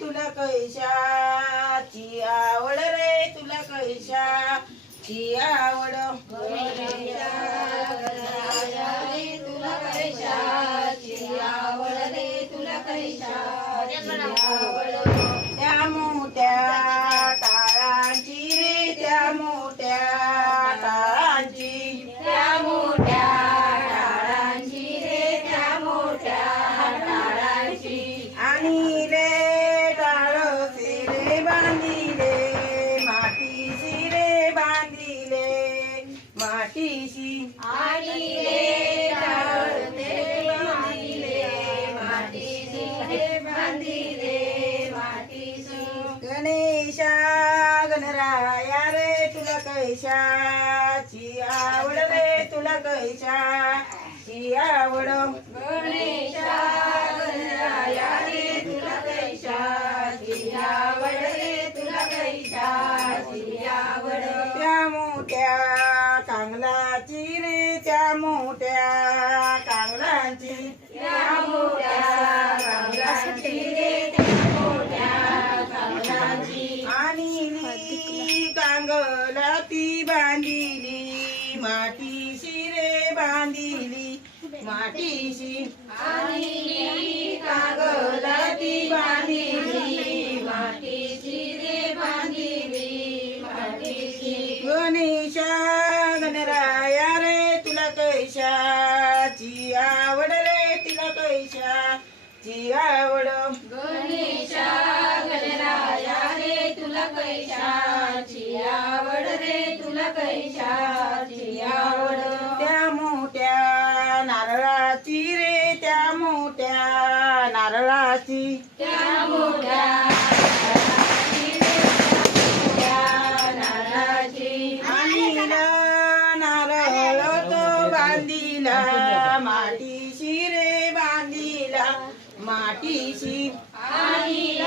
तुला कैशाची आवड रे तुला कैशाची आवड गणेशा गणराया रे तुला कैशाची आवड रे तुला कैशाची आवड त्या मोठ्या टाळांची रे त्या मोठ्या टाळांची त्या मोठ्या टाळांची रे त्या मोठ्या टाळांची आणि रे टाळ सिरे बांधिले मातीशी रे बांधिले मातीशी आणि रे टाळ ते बांधिले मातीशी रे बांधिले मातीशी गणेशा गणराया रे तुला कैशाची आवड रे तुला कैशाची आवड गणेशा गणराया रे तुला कैशाची आवड रे तुला कैशाची आवड त्या मोठ्या कांगलाची रे त्या मोठ्या कांगलाची त्या मोठ्या कांगलाची रे त्या मोठ्या कांगलाची आणि कांगला ती बांधिली मातीशी रे बांधिली मातीशी आणि कागला ती बांधिली मातीची रे बांधिली मातीची गणेशा गणराया रे तुला कैशाची आवड रे तुला कैशाची आवड गणेशा गणराया रे तुला कैशाची आवड रे तुला कैशाची आवड त्या मोठ्या नारळाची रे त्या मोठ्या नारळाची त्या मोठ्या नारळाची रे त्या नारळाची आणि नारळ तो बांधिला मातीशी रे बांधिला मातीशी आणि